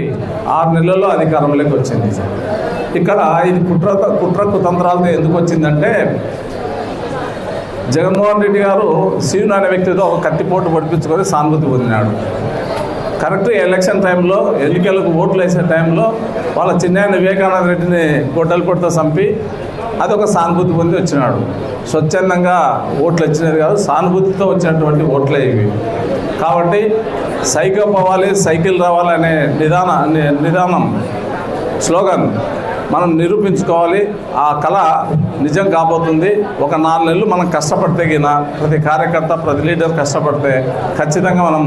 Party 6 నెలల్లో అధికారంలోకి వచ్చింది. ఇక్కడ ఇది కుట్ర కుతంత్రాలతో ఎందుకు వచ్చిందంటే, జగన్మోహన్ రెడ్డి గారు సీను అనే వ్యక్తితో ఒక కత్తిపోటు పడిపించుకొని సానుభూతి పొందినాడు. కరెక్ట్ ఎలక్షన్ టైంలో, ఎన్నికలకు ఓట్లు వేసే టైంలో వాళ్ళ చిన్నాయన వివేకానంద రెడ్డిని గొడ్డల పొడితో చంపి అదొక సానుభూతి పొంది వచ్చినాడు. స్వచ్ఛందంగా ఓట్లు వచ్చినది కాదు, సానుభూతితో వచ్చినటువంటి ఓట్లే ఇవి. కాబట్టి సైకిల్ పోవాలి, సైకిల్ రావాలనే నిదానం స్లోగన్ మనం నిరూపించుకోవాలి. ఆ కళ నిజం కాబోతుంది. ఒక 4 నెలలు మనం కష్టపడితే ప్రతి కార్యకర్త, ప్రతి లీడర్ కష్టపడితే ఖచ్చితంగా మనం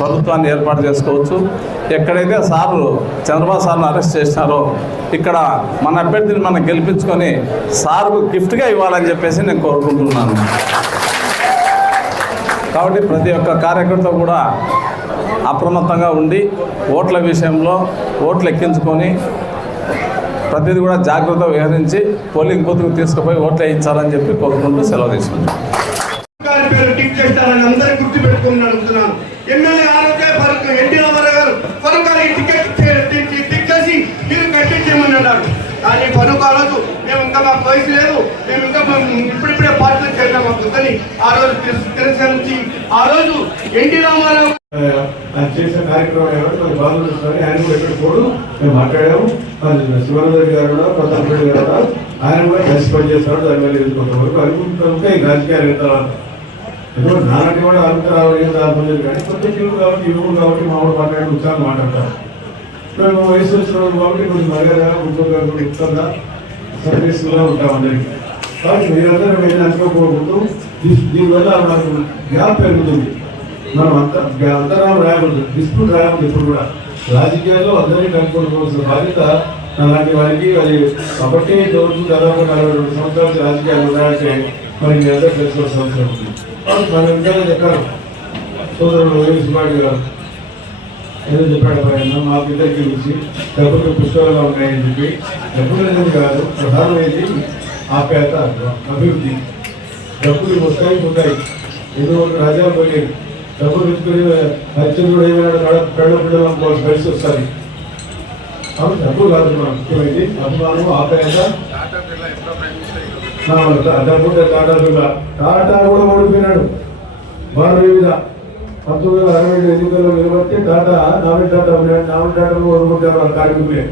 ప్రభుత్వాన్ని ఏర్పాటు చేసుకోవచ్చు. ఎక్కడైతే చంద్రబాబు సార్ను అరెస్ట్ చేసినారో ఇక్కడ మన అభ్యర్థిని మనం గెలిపించుకొని సార్కు గిఫ్ట్గా ఇవ్వాలని చెప్పేసి నేను కోరుకుంటున్నాను. కాబట్టి ప్రతి ఒక్క కార్యకర్త కూడా అప్రమత్తంగా ఉండి ఓట్ల విషయంలో ఓట్లు ఎక్కించుకొని ప్రతిదీ కూడా జాగ్రత్త వ్యవహరించి పోలింగ్ బూత్కు తీసుకుపోయి ఓట్లు వేయించాలని చెప్పి కోరుకుంటూ సెలవు తీసుకుంటాం. కానీ ఫరూక్ ఆ రోజు మేము ఇంకా మాకు వయసు లేదు, మేము ఇంకా ఇప్పుడిప్పుడే పార్టీలు చేద్దాం కానీ ఆ రోజు తెలుసు నుంచి ఆ రోజు ఎన్టీ రామారావు ఆయన చేసిన కార్యక్రమం ఏమంటే మనకి బాధ చూసుకొని ఆయన కూడా ఎక్కడ పోడు మేము మాట్లాడాము. శివరాజు గారు కూడా, ప్రతాప్ రెడ్డి గారు కూడా ఆయన కూడా కలిసి పనిచేస్తాడు. దాని మీద ఎదుర్కొంత అనుకుంటుంటే ఈ రాజకీయాలు వెళ్తారు. ఎందుకంటే నాటి కూడా అనుకురావాలి రాలేదు కానీ కొత్త పిల్లలు కాబట్టి యువకులు కాబట్టి మామూలు మాట్లాడి ఉత్సాహం మాట్లాడతారు. మేము వయసు వచ్చిన కాబట్టి కొంచెం మర్యాదగా ఉద్యోగాలు ఉత్సాహంగా సర్వీస్గా ఉంటాం అందరికీ. కాబట్టి మీరందరూ వెళ్ళి అనుకోకూడదు. దీనివల్ల మనకు గ్యాప్ పెరుగుతుంది. మనం అంతరాలు రాయకూడదు, డిస్ప్యూట్ రాయకూడదు. ఇప్పుడు కూడా రాజకీయాల్లో అందరినీ కనుక్కోవాల్సిన బాధ్యత అలాంటి వారికి అది. కాబట్టి రోజు దాదాపు 42 సంవత్సరాలు రాజకీయాలు ఉన్నాయంటే మరి మీ అందరూ తెలుసుకోవాల్సిన అవసరం ఉంది. కాబట్టి మన ఇంట్లో చెప్పారు సోదరుడు వైఎస్ సుబ్బారెడ్డి గారు ఏదో చెప్పాడు. ఆయన మాకు ఇద్దరికి చూసి డబ్బులు పుష్కలంగా ఉన్నాయని చెప్పి, డబ్బులు అనేది కాదు, ప్రధానమైనది ఆప్యాయత, అభివృద్ధి. డబ్బులు వస్తాయి పోతాయి, ఏదో రాజా పోయి డబ్బులు పెట్టుకుని హరిచంద్రుడు ఏమైనా పెళ్ళ పిల్లలు అనుకోవాల్సి కలిసి వస్తుంది. కాబట్టి డబ్బులు కాదు మనం ముఖ్యమైనది అభిమానం, ఆప్యాయత. డబ్బు టాటా కూడా ఓడిపోయినాడు వారు మీద 1967 ఎన్నికల్లో నిలబడితే టాటా నామినేట్ టాటా ఉన్నాడు. నామినేట్ టాటాలో ఓడిపోతారు వాళ్ళ కార్మికులే.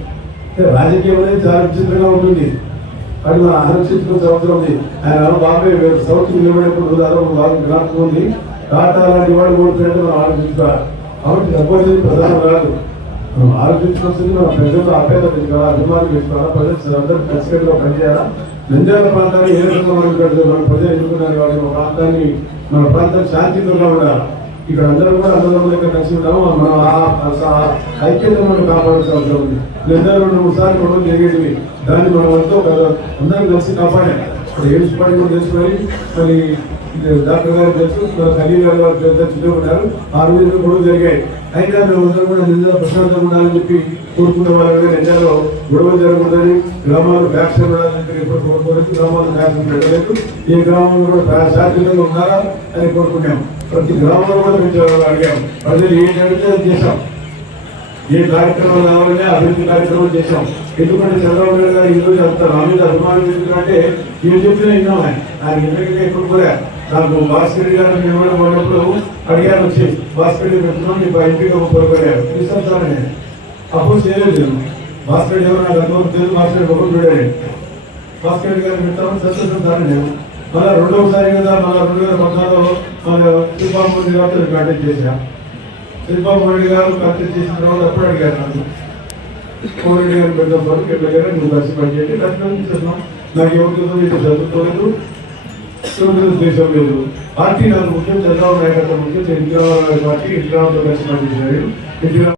రాజకీయం అనేది చాలా విచిత్రంగా ఉంటుంది. అది మన ఆలోచించుకున్న సంవత్సరం ఉంది. ఆయన బాంబే సౌత్ నిలబడేప్పుడు దాదాపు ఉంది. టాటా లాంటి వాడు ఓడిపోయినట్టు మనం ఆలోచించుకోవాలి. కాబట్టి డబ్బు అనేది ప్రధానం కాదు. మనం ఆలోచించుకోవాల్సింది మన ప్రజల్లో ఆప్యాయత పెంచుకోవాలి, అభిమానం పెంచుకోవాలా, ప్రజలు అందరూ ఖచ్చితంగా పనిచేయాలా. నంద్యాల ప్రాంతాన్ని ఏ రకంగా మనం మన ప్రజలు ఎన్నుకున్నారు కాబట్టి మన ప్రాంతం శాంతియుతంగా ఉండాలి. ఇక్కడ అందరం కూడా అందరం కలిసి ఉన్నాము. మనం ఐక్యత మనం కాపాడాల్సిన అవసరం ఉంది. అందరూ 2-3 సార్లు గొడవ జరిగేటివి, దాన్ని మనం అంతా అందరం కలిసి కాపాడాలి. ఇప్పుడు ఎయిమ్స్ పని కూడా తెలుసుకొని మరి డాక్టర్ గారు తెలుసు, ఖలీల్ గారు ఉన్నారు. ఆ రోజు గొడవ జరిగాయి. అయినా మేము అందరం కూడా నిజంగా ప్రశాంతంగా ఉండాలని చెప్పి కోరుకునే వాళ్ళని నిజాలో గొడవ జరగకూడదని, గ్రామాలు వ్యాక్సిన్ ఉండాలని ఎప్పుడు కోరుకోలేదు. గ్రామాలు వ్యాక్సిన్ పెట్టలేదు. ఏ గ్రామంలో కూడా శాంతియుతంగా ఉన్నారా అని కోరుకున్నాం. ప్రతి గ్రామంలో కూడా మేము అడిగాం. ప్రజలు ఏం అడిగితే అది చేశాం. ఏ కార్యక్రమం కావాలనే అభివృద్ధి కార్యక్రమం చేశాం. ఎందుకంటే చంద్రబాబు నాయుడు గారు ఈరోజు అంత నా మీద అభిమానం ఎందుకంటే ఏం చెప్పినా విన్నాం. ఆయన ఇంటికి ఎప్పుడు కూడా నాకు భాస్కర్ గారు నిర్మాణం ఉన్నప్పుడు అడిగారు వచ్చి, భాస్కర్ పెట్టుకున్నాం నీకు ఎంపీగా పొరపడారు తీసుకుంటాను. నేను అప్పుడు చేయలేదు. భాస్కర్ ఎవరు నాకు అంతవరకు తెలుసు. భాస్కర్ ఒకరు చూడాడు. భాస్కర్ గారు పెడతామని సంతోషిస్తాను నేను. మళ్ళీ రెండవసారి కదా మళ్ళీ 2014లో మన శిల్పామూర్తి గారితో కాంటాక్ట్ చేశాను. శిల్పామూర్తి గారు కాంటాక్ట్ చేసిన తర్వాత అప్పుడు అడిగారు నాకు, కోరెడ్డి గారు పెద్ద ఎట్లా గారు నువ్వు కలిసి పనిచేయండి. కష్టం నాకు ఎవరితో ఇది చదువుకోలేదు, దేశం లేదు. పార్టీ నాకు ముఖ్యం, చంద్రబాబు నాయుడు ముఖ్యం. NT Ramarao party NT Ramarao కలిసి పనిచేశారు.